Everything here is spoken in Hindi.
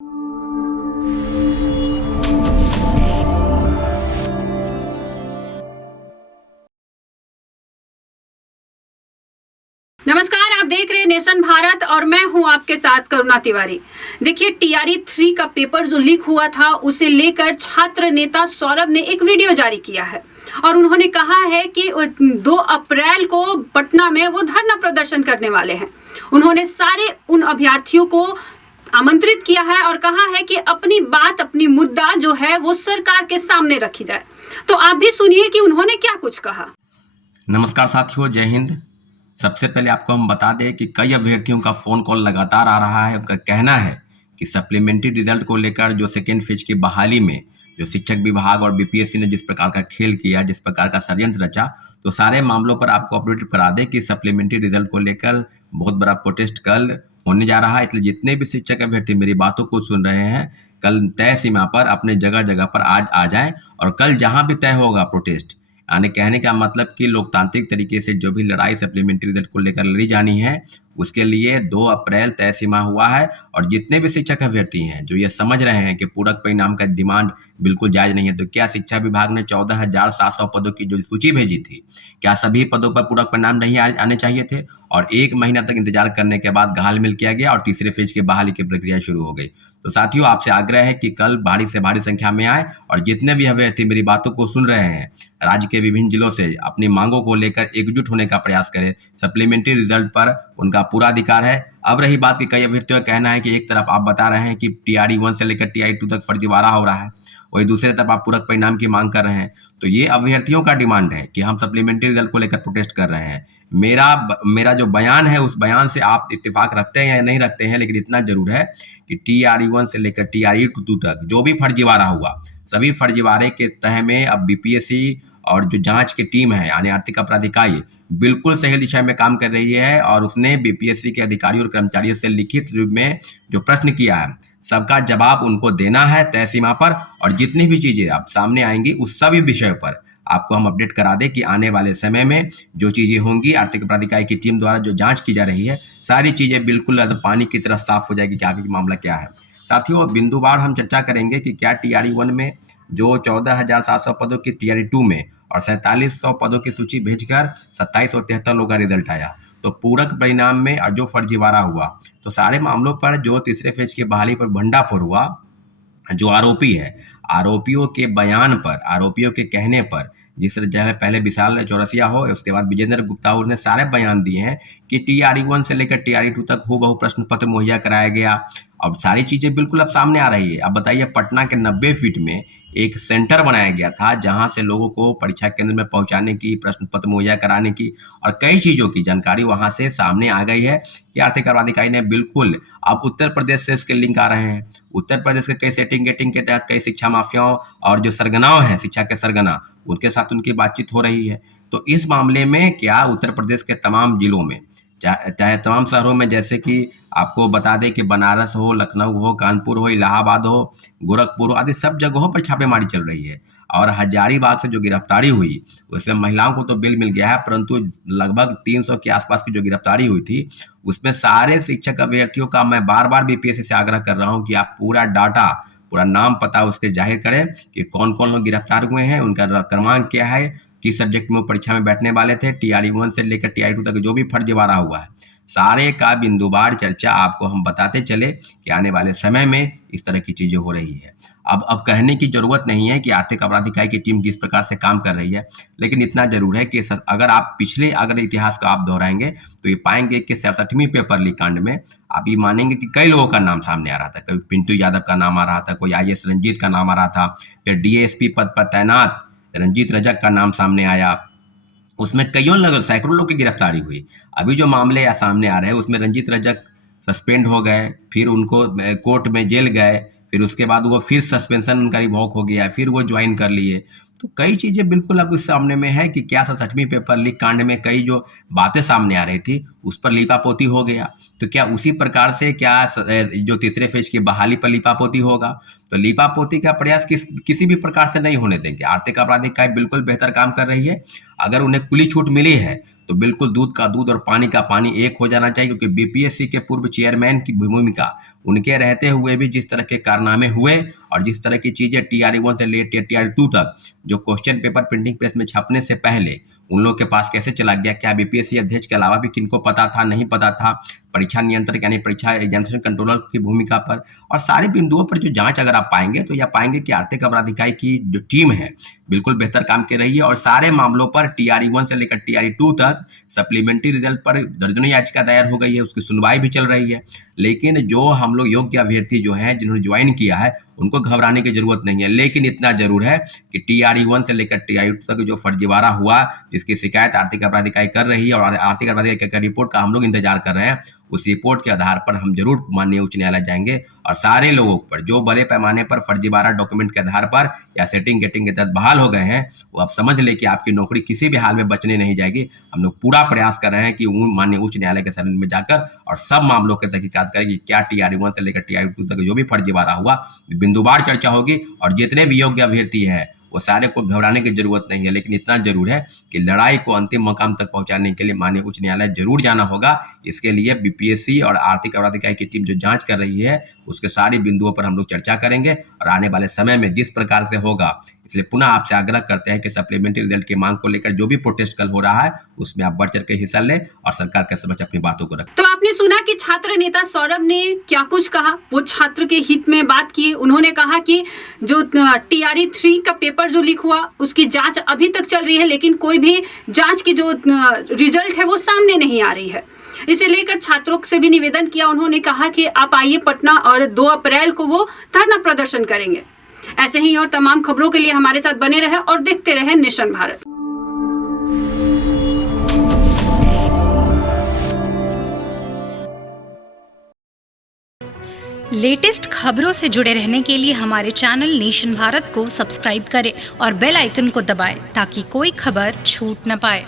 नमस्कार, आप देख रहे हैं नेशन भारत और मैं हूं आपके साथ करुणा तिवारी। देखिए, टीआरई 3 का पेपर जो लीक हुआ था उसे लेकर छात्र नेता सौरभ ने एक वीडियो जारी किया है और उन्होंने कहा है कि 2 अप्रैल को पटना में वो धरना प्रदर्शन करने वाले हैं। उन्होंने सारे उन अभ्यर्थियों को आमंत्रित किया है और कहा है कि अपनी बात, अपनी मुद्दा जो है वो सरकार के सामने रखी जाए। तो आप भी सुनिए कि उन्होंने क्या कुछ कहा। नमस्कार साथियों, जय हिंद। सबसे पहले आपको हम बता दें कि कई अभ्यर्थियों का फ़ोन कॉल लगातार आ रहा है। उनका कहना है कि सप्लीमेंट्री रिजल्ट को लेकर जो सेकेंड फेज की बहाली में जो शिक्षक विभाग और बीपीएससी ने जिस प्रकार का खेल किया, जिस प्रकार का षड्यंत्र रचा, तो सारे मामलों पर आपको अपडेट करा दें कि सप्लीमेंट्री रिजल्ट को लेकर बहुत बड़ा प्रोटेस्ट कल होने जा रहा है। इसलिए जितने भी शिक्षक अभ्यर्थी मेरी बातों को सुन रहे हैं, कल तय सीमा पर अपने जगह जगह पर आज आ जाएं और कल जहां भी तय होगा प्रोटेस्ट, यानी कहने का मतलब कि लोकतांत्रिक तरीके से जो भी लड़ाई सप्लीमेंट्री रिजल्ट को लेकर लड़ी जानी है, उसके लिए 2 अप्रैल तय सीमा हुआ है। और जितने भी शिक्षक अभ्यर्थी हैं जो ये समझ रहे हैं कि पूरक परिणाम का डिमांड बिल्कुल जायज़ नहीं है, तो क्या शिक्षा विभाग ने 14,700 पदों की जो सूची भेजी थी, क्या सभी पदों पर पूरक परिणाम नहीं आने चाहिए थे? और 1 महीना तक इंतजार करने के बाद घालमेल किया गया और तीसरे फेज की बहाली की प्रक्रिया शुरू हो गई। तो साथियों, आपसे आग्रह है कि कल भारी से भारी संख्या में आए और जितने भी अभ्यर्थी मेरी बातों को सुन रहे हैं, राज्य के विभिन्न जिलों से अपनी मांगों को लेकर एकजुट होने का प्रयास करें। सप्लीमेंट्री रिजल्ट पर उनका पूरा अधिकार है। अब रही बात कि कई अभ्यर्थियों का कहना है कि एक तरफ आप बता रहे हैं कि टीआरई 1 से लेकर टीआरई 2 तक फर्जीवाड़ा हो रहा है, वही दूसरी तरफ आप पूरक परिणाम की मांग कर रहे हैं। तो ये अभ्यर्थियों का डिमांड है कि हम सप्लीमेंट्री रिजल्ट को लेकर प्रोटेस्ट कर रहे हैं। मेरा जो बयान है, उस बयान से आप इत्तेफाक रखते हैं या नहीं रखते हैं, लेकिन इतना जरूर है कि टीआरई 1 से लेकर टीआरई 2 तक जो भी फर्जीवाड़ा हुआ, सभी फर्जीवाड़े के तह में अब बीपीएससी और जो जांच की टीम है, यानी आर्थिक अपराध इकाई, बिल्कुल सही दिशा में काम कर रही है। और उसने बीपीएससी के अधिकारियों और कर्मचारियों से लिखित रूप में जो प्रश्न किया है, सबका जवाब उनको देना है तय सीमा पर। और जितनी भी चीज़ें अब सामने आएंगी, उस सभी विषय पर आपको हम अपडेट करा दें कि आने वाले समय में जो चीज़ें होंगी, आर्थिक अपराध इकाई की टीम द्वारा जो जांच की जा रही है, सारी चीज़ें बिल्कुल पानी की तरह साफ हो जाएगी कि आगे मामला क्या है। साथियों, बिंदुवार हम चर्चा करेंगे कि क्या टीआरई 1 में जो 14,700 पदों की, टीआरई 2 में और 4700 पदों की सूची भेजकर 2773 लोगों का रिजल्ट आया, तो पूरक परिणाम में जो फर्जीवाड़ा हुआ, तो सारे मामलों पर जो तीसरे फेज की बहाली पर भंडाफोड़ हुआ, जो आरोपी है, आरोपियों के बयान पर, आरोपियों के कहने पर, जिस जगह पहले विशाल चौरसिया हो, उसके बाद विजेंद्र गुप्ता ने सारे बयान दिए हैं कि टीआरई 1 से लेकर टीआरई 2 तक हूबहू प्रश्न पत्र मुहैया कराया गया। अब सारी चीज़ें बिल्कुल अब सामने आ रही है। अब बताइए, पटना के 90 फीट में एक सेंटर बनाया गया था जहां से लोगों को परीक्षा केंद्र में पहुंचाने की, प्रश्न पत्र मुहैया कराने की और कई चीज़ों की जानकारी वहां से सामने आ गई है कि आर्थिक अपराध इकाई ने बिल्कुल, अब उत्तर प्रदेश से इसके लिंक आ रहे हैं। उत्तर प्रदेश के कई सेटिंग गेटिंग के तहत कई शिक्षा माफियाओं और जो सरगनाओं हैं, शिक्षा के सरगना, उनके साथ उनकी बातचीत हो रही है। तो इस मामले में क्या उत्तर प्रदेश के तमाम जिलों में, चाहे तमाम शहरों में, जैसे कि आपको बता दें कि बनारस हो, लखनऊ हो, कानपुर हो, इलाहाबाद हो, गोरखपुर हो, आदि सब जगहों पर छापेमारी चल रही है। और हजारीबाग से जो गिरफ्तारी हुई, उसमें महिलाओं को तो बेल मिल गया है, परंतु लगभग 300 के आसपास की जो गिरफ्तारी हुई थी, उसमें सारे शिक्षक अभ्यर्थियों का मैं बार बार बीपीएससी से आग्रह कर रहा हूँ कि आप पूरा डाटा, पूरा नाम पता उसके जाहिर करें कि कौन कौन लोग गिरफ्तार हुए हैं, उनका क्रमांक क्या है, किस सब्जेक्ट में वो परीक्षा में बैठने वाले थे, टीआरई 1 से लेकर टीआरई 2 तक जो भी फर्जीवाड़ा हुआ है, सारे का बिंदुवार चर्चा आपको हम बताते चले कि आने वाले समय में इस तरह की चीज़ें हो रही है। अब कहने की ज़रूरत नहीं है कि आर्थिक अपराध इकाई की टीम किस प्रकार से काम कर रही है, लेकिन इतना ज़रूर है कि अगर आप पिछले इतिहास को आप दोहराएंगे तो ये पाएंगे कि 67वीं पेपर लीक कांड में आप ये मानेंगे कि कई लोगों का नाम सामने आ रहा था। कभी पिंटू यादव का नाम आ रहा था, कोई आईएएस रंजीत का नाम आ रहा था, फिर डीएसपी पद पर तैनात रंजीत रजक का नाम सामने आया। उसमें सैकड़ों लोग की गिरफ्तारी हुई। अभी जो मामले सामने आ रहे हैं, उसमें रंजीत रजक सस्पेंड हो गए, फिर उनको कोर्ट में जेल गए, फिर उसके बाद वो फिर सस्पेंशन उनका रिवॉक हो गया, फिर वो ज्वाइन कर लिए। तो कई चीज़ें बिल्कुल अब इस सामने में है कि क्या 67वीं पेपर लीक कांड में कई जो बातें सामने आ रही थी, उस पर लीपापोती हो गया। तो क्या उसी प्रकार से क्या जो तीसरे फेज की बहाली पर लीपापोती होगा? तो लीपापोती का प्रयास किसी भी प्रकार से नहीं होने देंगे। आर्थिक अपराध इकाई बिल्कुल बेहतर काम कर रही है। अगर उन्हें खुली छूट मिली है तो बिल्कुल दूध का दूध और पानी का पानी एक हो जाना चाहिए, क्योंकि बीपीएससी के पूर्व चेयरमैन की भूमिका उनके रहते हुए भी जिस तरह के कारनामे हुए और जिस तरह की चीज़ें TRE 1 से लेकर TRE 2 तक जो क्वेश्चन पेपर प्रिंटिंग प्रेस में छपने से पहले उन लोग के पास कैसे चला गया, क्या बीपीएससी अध्यक्ष के अलावा भी किनको पता था, नहीं पता था, परीक्षा नियंत्रक यानी परीक्षा एग्जामिनेशन कंट्रोलर की भूमिका पर और सारे बिंदुओं पर जो जांच अगर आप पाएंगे तो यह पाएंगे कि आर्थिक अपराध इकाई की जो टीम है बिल्कुल बेहतर काम कर रही है और सारे मामलों पर TRE 1 से लेकर TRE 2 तक सप्लीमेंट्री रिजल्ट पर दर्जनों याचिका दायर हो गई है, उसकी सुनवाई भी चल रही है। लेकिन जो हम लोग योग्य अभ्यर्थी जो हैं जिन्होंने ज्वाइन किया है उनको घबराने की जरूरत नहीं है, लेकिन इतना जरूर है कि TRE 1 से लेकर TRE 2 तक जो फर्जीवाड़ा हुआ जिसकी शिकायत आर्थिक अपराध इकाई कर रही है और आर्थिक अपराध इकाई की रिपोर्ट का हम लोग इंतजार कर रहे हैं, उस रिपोर्ट के आधार पर हम जरूर माननीय उच्च न्यायालय जाएंगे और सारे लोगों पर जो बड़े पैमाने पर फर्जीवाड़ा डॉक्यूमेंट के आधार पर या सेटिंग गेटिंग के तहत बहाल हो गए हैं वो आप समझ ले कि आपकी नौकरी किसी भी हाल में बचने नहीं जाएगी। हम लोग पूरा प्रयास कर रहे हैं कि माननीय उच्च न्यायालय के शरण में जाकर और सब मामलों की तहकीकात करें कि क्या TRE 1 से लेकर TRE 2 तक जो भी फर्जीवाड़ा हुआ बिंदुवार चर्चा होगी और जितने भी योग्य अभ्यर्थी हैं वो सारे को घबराने की जरूरत नहीं है। लेकिन इतना जरूर है कि लड़ाई को अंतिम मकाम तक पहुंचाने के लिए माननीय उच्च न्यायालय जरूर जाना होगा। इसके लिए बीपीएससी और आर्थिक अपराध इकाई की टीम जो जांच कर रही है उसके सारे बिंदुओं पर हम लोग चर्चा करेंगे और आने वाले समय में जिस प्रकार से होगा, इसलिए पुनः आपसे आग्रह करते हैं कि सप्लीमेंट्री रिजल्ट की मांग को लेकर जो भी प्रोटेस्ट कल हो रहा है उसमें आप बढ़ चढ़ के हिस्सा लें और सरकार के समक्ष अपनी बातों को रखें। तो आपने सुना कि छात्र नेता सौरभ ने क्या कुछ कहा, वो छात्र के हित में बात की। उन्होंने कहा कि जो TRE 3 का पेपर जो लीक हुआ उसकी जांच अभी तक चल रही है, लेकिन कोई भी जांच की जो रिजल्ट है वो सामने नहीं आ रही है। इसे लेकर छात्रों से भी निवेदन किया। उन्होंने कहा कि आप आइए पटना और 2 अप्रैल को वो धरना प्रदर्शन करेंगे। ऐसे ही और तमाम खबरों के लिए हमारे साथ बने रहे और देखते रहे नेशन भारत। लेटेस्ट खबरों से जुड़े रहने के लिए हमारे चैनल नेशन भारत को सब्सक्राइब करें और बेल आइकन को दबाएं ताकि कोई खबर छूट न पाए।